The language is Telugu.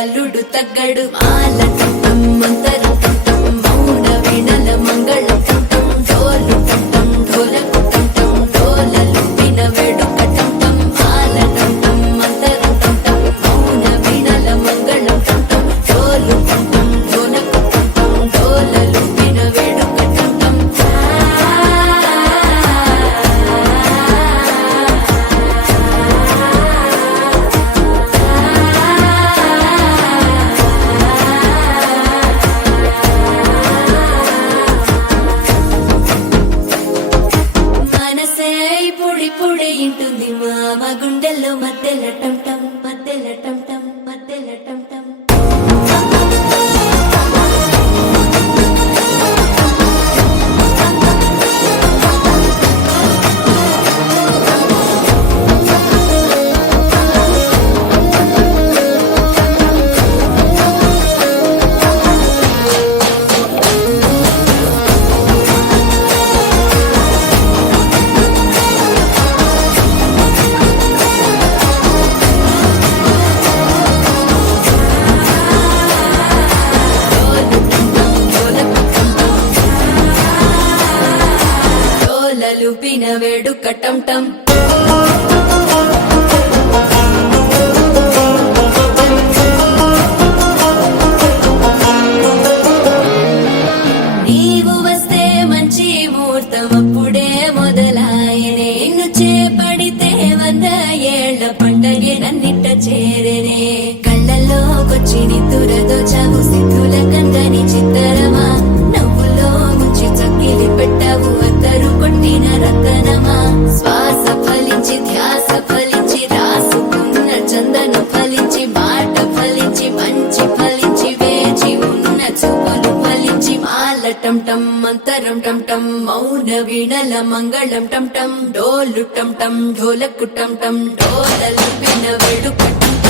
అల్లుడు తగ్గడు మాలటం మంతరం టం మౌన వినల మంగళం టం డోలు టం ఢోలకు టం డోలలు విన వేడుక టం మాలటం మంతరం టం మౌన వినల మంగళం టం డోలు టం ఢోలకు టం డోలలు విన వేడుక టం పొడి ఇంటుంది మామ గుండెల్లో మధ్యల టం టం మధ్యల టం టం మధ్యల టం టం లుపిన వేడుక టం టం నీవు వస్తే మంచి ముహూర్తం అప్పుడే మొదలాయనే నిన్ను చేపడితే 100 ఏళ్ల పండగే నన్నిట్ట చేరేనే కళ్ళల్లోకొచ్చి నిద్దురదోచావు సిద్ధుల కందని చిత్తరమా నవ్వులో ముంచి చక్కిలి పెట్టావు అద్దరు కొట్టిన రతనమా శ్వాస ఫలించి ధ్యాస ఫలించి రాసుకున్న చందను ఫలించి మాట ఫలించి మంచి ఫలించి వేచి ఉన్న చూపులు ఫలించి మాల టం టం మంతరం టం టం మౌన వీణల మంగళం టం టం డోలు టం టం ఢోలకు టం టం డోలలు విన వేడుక టం టం